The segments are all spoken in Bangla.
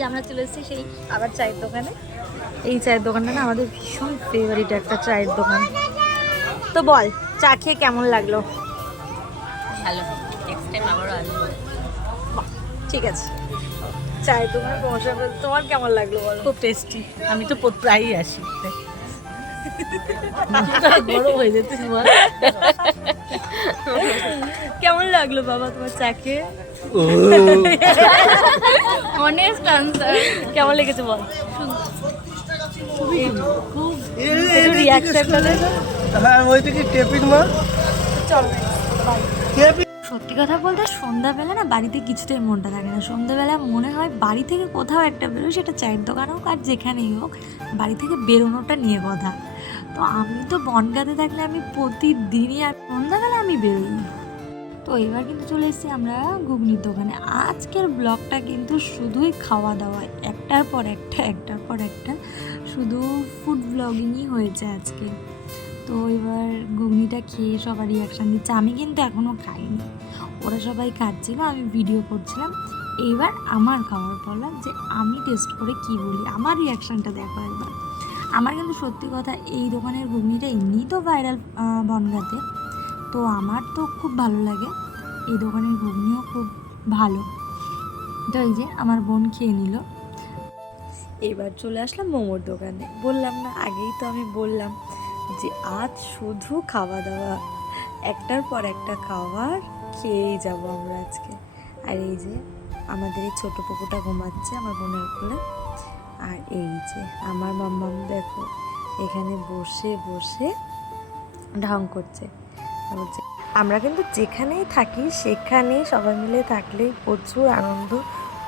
যে আমরা চলে এসেছি সেই আবার চায়ের দোকানে। এই চায়ের দোকানটা না আমাদের ভীষণ ফেভারিট একটা চায়ের দোকান। তো বল, চা খেয়ে কেমন লাগলো? ভালো, নেক্সট টাইম আবারও আসবো। ঠিক আছে, চায়ের দোকানে পৌঁছা বল, তোমার কেমন লাগলো বলো? খুব টেস্টি, আমি তো প্রায়ই আসি। গরম হয়ে যেতে বল। কেমন লাগলো বাবা তোমার চা খেয়ে? Honest answer. কেমন লেগেছে বল? খুব একটু রিয়াকশনটা দে। হ্যাঁ ওই দিকে টেপিং মা চল টেপিং। সত্যি কথা বলতে সন্ধ্যাবেলা না বাড়িতে কিছুতেই মনটা থাকে না। সন্ধ্যাবেলা মনে হয় বাড়ি থেকে কোথাও একটা বেরোয়, সেটা চায়ের দোকান হোক আর যেখানেই হোক, বাড়ি থেকে বেরোনোটা নিয়ে কথা। তো আমি তো বনগাঁতে থাকলে আমি প্রতিদিনই আর সন্ধ্যাবেলা আমি বেরোই। তো এবার কিন্তু চলে এসেছি আমরা ঘুগনির দোকানে। আজকের ব্লগটা কিন্তু শুধুই খাওয়া দাওয়া, একটার পর একটা শুধু ফুড ব্লগিংই হয়েছে আজকে। তো এবার ঘুগনিটা খেয়ে সবার রিয়াকশান দিচ্ছে। আমি কিন্তু এখনও খাইনি, ওরা সবাই খাচ্ছিল, আমি ভিডিও করছিলাম। এইবার আমার খাওয়ার পালা, যে আমি টেস্ট করে কি বলি, আমার রিয়াকশানটা দেখো একবার। আমার কিন্তু সত্যি কথা এই দোকানের ঘুগনিটা এমনিই তো ভাইরাল বনগাঁতে, তো আমার তো খুব ভালো লাগে। এই দোকানের ঘুগনিও খুব ভালো। তো এই যে আমার বোন খেয়ে নিল। এবার চলে আসলাম মোমোর দোকানে। বললাম না, আগেই তো আমি বললাম যে আজ শুধু খাওয়া দাওয়া, একটার পর একটা খাবার খেয়েই যাব আমরা আজকে। আর এই যে আমাদের এই ছোটো পুকুরটা ঘুমাচ্ছে আমার বোনের কোলে। আর এই যে আমার মাম্মাম দেখো এখানে বসে বসে ঢং করছে। বলছে আমরা কিন্তু যেখানেই থাকি সেখানেই সবাই মিলে থাকলেই প্রচুর আনন্দ,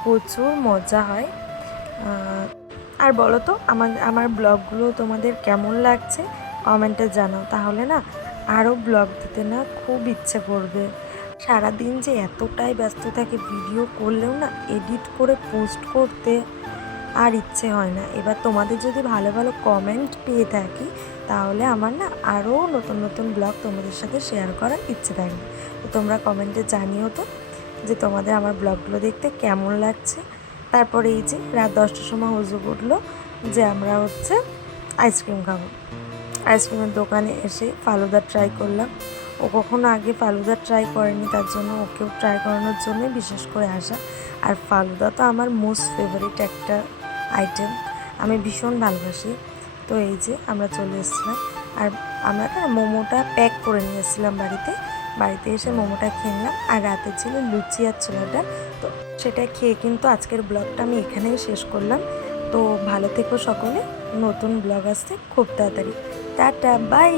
প্রচুর মজা হয়। আর বলো তো আমার ব্লগগুলো তোমাদের কেমন লাগছে কমেন্টে জানাও, তাহলে না আরও ব্লগ দিতে না খুব ইচ্ছে করবে। সারাদিন যে এতটাই ব্যস্ত থাকে, ভিডিও করলেও না এডিট করে পোস্ট করতে আর ইচ্ছে হয় না। এবার তোমাদের যদি ভালো ভালো কমেন্ট পেয়ে থাকি তাহলে আমার না আরও নতুন নতুন ব্লগ তোমাদের সাথে শেয়ার করার ইচ্ছে থাকবে। তো তোমরা কমেন্টে জানিও তো যে তোমাদের আমার ব্লগগুলো দেখতে কেমন লাগছে। তারপরে এই যে রাত 10টার সময় হুজুগ উঠলো যে আমরা হচ্ছে আইসক্রিম খাবো। আইসক্রিমের দোকানে এসে ফালুদা ট্রাই করলাম। ও কখনো আগে ফালুদা ট্রাই করেনি, তার জন্য ওকেও ট্রাই করানোর জন্যই বিশেষ করে আসা। আর ফালুদা তো আমার মোস্ট ফেভারিট একটা আইটেম, আমি ভীষণ ভালোবাসি। তো এই যে আমরা চলে এসেছিলাম, আর আমরা না মোমোটা প্যাক করে নিয়ে এসেছিলাম বাড়িতে এসে মোমোটা খেয়ে নিলাম। আর রাতে ছিল লুচি আর ছোলাটা, তো সেটা খেয়ে কিন্তু আজকের ব্লগটা আমি এখানেই শেষ করলাম। তো ভালো থেকো সকলে, নতুন ব্লগ আসছে খুব তাড়াতাড়ি। Ta ta, by.